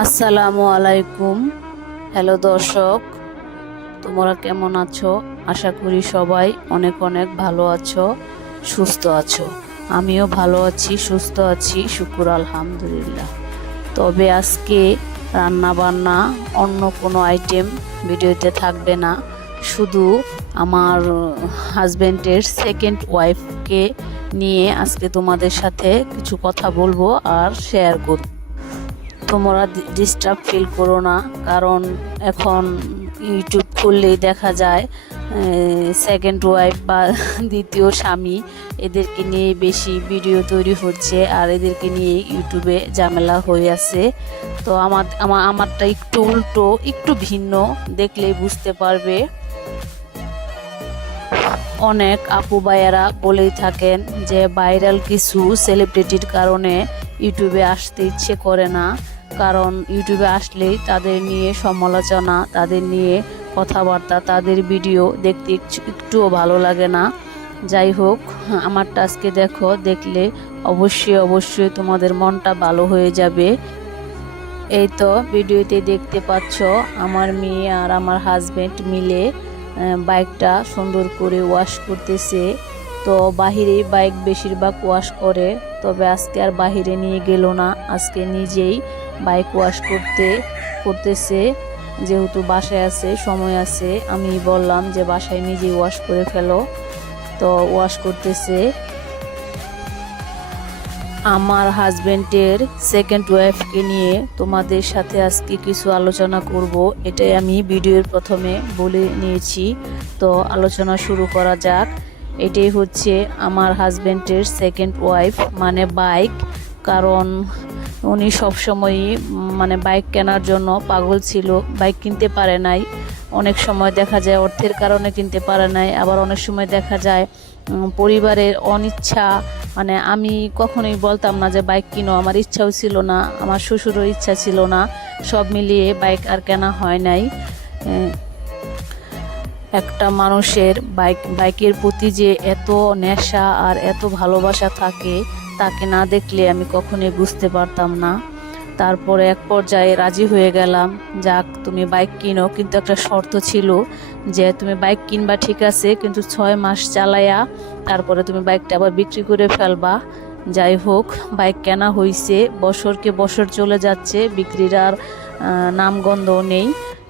আসসালামু আলাইকুম। হ্যালো দর্শক, তোমরা কেমন আছো? আশা করি সবাই অনেক অনেক ভালো আছো, সুস্থ আছো। আমিও ভালো আছি, সুস্থ আছি, শুকুর আলহামদুলিল্লাহ। তবে আজকে রান্না বান্না অন্য কোনো আইটেম ভিডিওতে থাকবে না। শুধু আমার হাজব্যান্ডের সেকেন্ড ওয়াইফকে নিয়ে আজকে তোমাদের সাথে কিছু কথা বলব আর শেয়ার করব। তোমরা ডিস্টার্ব ফিল করো না, কারণ এখন ইউটিউব খুললেই দেখা যায় সেকেন্ড ওয়াইফ বা দ্বিতীয় স্বামী এদেরকে নিয়ে বেশি ভিডিও তৈরি হচ্ছে আর এদেরকে নিয়ে ইউটিউবে ঝামেলা হয়ে আছে। তো আমার আমার আমারটা একটু উল্টো, একটু ভিন্ন, দেখলেই বুঝতে পারবে। অনেক আপু ভাইয়ারা বলেই থাকেন যে ভাইরাল কিছু সেলিব্রিটির কারণে ইউটিউবে আসতে ইচ্ছে করে না। কারণ ইউটিউবে আসলেই তাদের নিয়ে সমালোচনা, তাদের নিয়ে কথাবার্তা, তাদের ভিডিও দেখতে একটুও ভালো লাগে না। যাই হোক আমার টাস্কে দেখো, দেখলে অবশ্যই অবশ্যই তোমাদের মনটা ভালো হয়ে যাবে। এই তো ভিডিওতে দেখতে পাচ্ছ, আমার মেয়ে আর আমার হাজবেন্ড মিলে বাইকটা সুন্দর করে ওয়াশ করতেছে। তো বাহিরে বাইক বেশিরভাগ ওয়াশ করে, তবে আজকে আর বাহিরে নিয়ে গেল না। আজকে নিজেই বাইক ওয়াশ করতে, করতেছে। যেহেতু বাসায় আছে, সময় আছে, আমি বললাম যে বাসায় নিজেই ওয়াশ করে ফেলো। তো ওয়াশ করতেছে। আমার হাজবেন্ডের সেকেন্ড ওয়াইফকে নিয়ে তোমাদের সাথে আজকে কিছু আলোচনা করব। এটাই আমি ভিডিওর প্রথমে বলে নিয়েছি। তো আলোচনা শুরু করা যাক। এটাই হচ্ছে আমার হাজবেন্ডের সেকেন্ড ওয়াইফ মানে বাইক কারণ উনি সবসময়ই মানে বাইক কেনার জন্য পাগল ছিল বাইক কিনতে পারে নাই। অনেক সময় দেখা যায় অর্থের কারণে কিনতে পারে নাই, আবার অনেক সময় দেখা যায় পরিবারের অনিচ্ছা মানে আমি কখনোই বলতাম না যে বাইক কিনো, আমার ইচ্ছাও ছিল না, আমার শ্বশুরও ইচ্ছা ছিল না, সব মিলিয়ে বাইক আর কেনা হয় নাই। একটা মানুষের বাইক, বাইকের প্রতি যে এত নেশা আর এত ভালোবাসা থাকে, তাকে না দেখলে আমি কখনোই বুঝতে পারতাম না। তারপরে এক পর্যায়ে রাজি হয়ে গেলাম, যাক, তুমি বাইক কিনো। কিন্তু একটা শর্ত ছিল যে, তুমি বাইক কিনবা, ঠিক আছে, কিন্তু ছয় মাস চালায়া তারপরে তুমি বাইকটা আবার বিক্রি করে ফেলবা। যাই হোক, বাইক কেনা হয়েছে বছরকে বছর চলে যাচ্ছে, বিক্রির আর নামগন্ধও নেই।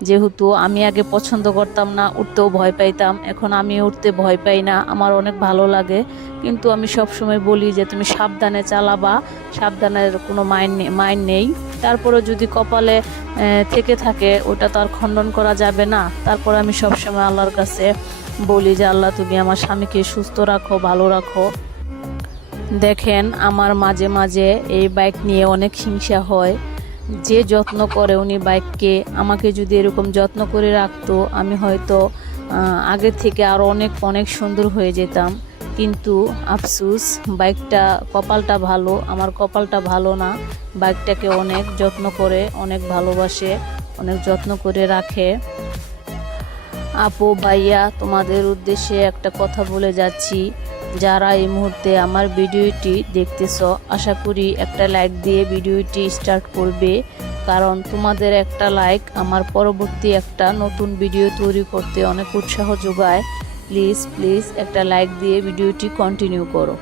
যেহেতু আমি আগে পছন্দ করতাম না, উঠতেও ভয় পাইতাম। এখন আমি উঠতে ভয় পাই না, আমার অনেক ভালো লাগে। কিন্তু আমি সব সময় বলি যে, তুমি সাবধানে চালাবা সাবধানের কোনো মাইন মাইন নেই। তারপরে যদি কপালে থেকে থাকে, ওটা তো আর খণ্ডন করা যাবে না। তারপর আমি সব সময় আল্লাহর কাছে বলি যে, আল্লাহ, তুমি আমার স্বামীকে সুস্থ রাখো, ভালো রাখো। দেখেন, আমার মাঝে মাঝে এই বাইক নিয়ে অনেক হিংসা হয়। যে যত্ন করে উনি বাইককে, আমাকে যদি এরকম যত্ন করে রাখতো, আমি হয়তো আগের থেকে আরও অনেক অনেক সুন্দর হয়ে যেতাম। কিন্তু আফসুস, বাইকটা কপালটা ভালো, আমার কপালটা ভালো না। বাইকটাকে অনেক যত্ন করে, অনেক ভালোবাসে, অনেক যত্ন করে রাখে। আপু, ভাইয়া, তোমাদের উদ্দেশ্যে একটা কথা বলে যাচ্ছি। যারা এই মুহূর্তে আমার ভিডিওটি দেখতেছ, আশা করি একটা লাইক দিয়ে ভিডিওটি স্টার্ট করবে। কারণ তোমাদের একটা লাইক আমার পরবর্তী একটা নতুন ভিডিও তৈরি করতে অনেক উৎসাহ যোগায়। প্লিজ প্লিজ একটা লাইক দিয়ে ভিডিওটি কন্টিনিউ করো।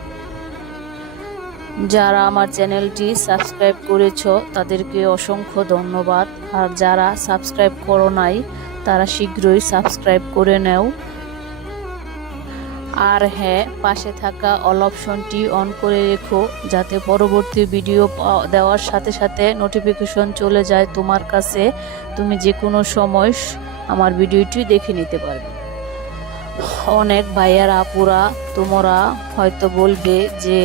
যারা আমার চ্যানেলটি সাবস্ক্রাইব করেছ, তাদেরকে অসংখ্য ধন্যবাদ। আর যারা সাবস্ক্রাইব করো নাই, তারা শীঘ্রই সাবস্ক্রাইব করে নাও। আর হ্যাঁ পাশে থাকা অল অপশনটি অন করে রেখো যাতে পরবর্তী ভিডিও দেওয়ার সাথে সাথে নোটিফিকেশন চলে যায় তোমার কাছে। তুমি যে কোনো সময় আমার ভিডিওটি দেখে নিতে পারবে। অনেক ভাইয়ার, আপুরা, তোমরা হয়তো বলবে যে,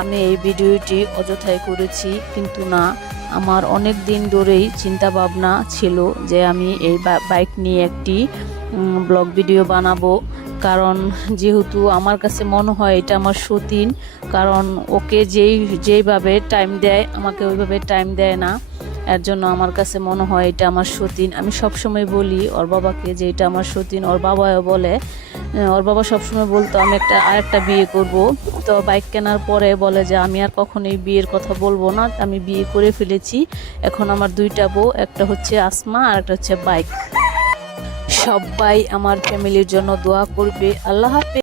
আমি এই ভিডিওটি অযথাই করেছি। কিন্তু না, আমার অনেক দিন ধরেই চিন্তা ভাবনা ছিল যে, আমি এই বাইক নিয়ে একটি ব্লগ ভিডিও বানাবো। কারণ যেহেতু আমার কাছে মনে হয় এটা আমার সতীন, কারণ ওকে যেই, যেইভাবে টাইম দেয়, আমাকে ওইভাবে টাইম দেয় না। এর জন্য আমার কাছে মনে হয় এটা আমার সতীন। আমি সবসময় বলি, ওর বাবাকে যে এটা আমার সতীন, ওর বাবাও বলে। ওর বাবা সবসময় বলতো, আমি একটা, আরেকটা বিয়ে করব। তো বাইক কেনার পরে বলে যে, আমি আর কখনোই বিয়ের কথা বলব না। আমি বিয়ে করে ফেলেছি। এখন আমার দুইটা বউ, একটা হচ্ছে আসমা আর একটা হচ্ছে বাইক সবাই আমার ফ্যামিলির জন্য দোয়া করবে। আল্লাহ হাফেজ।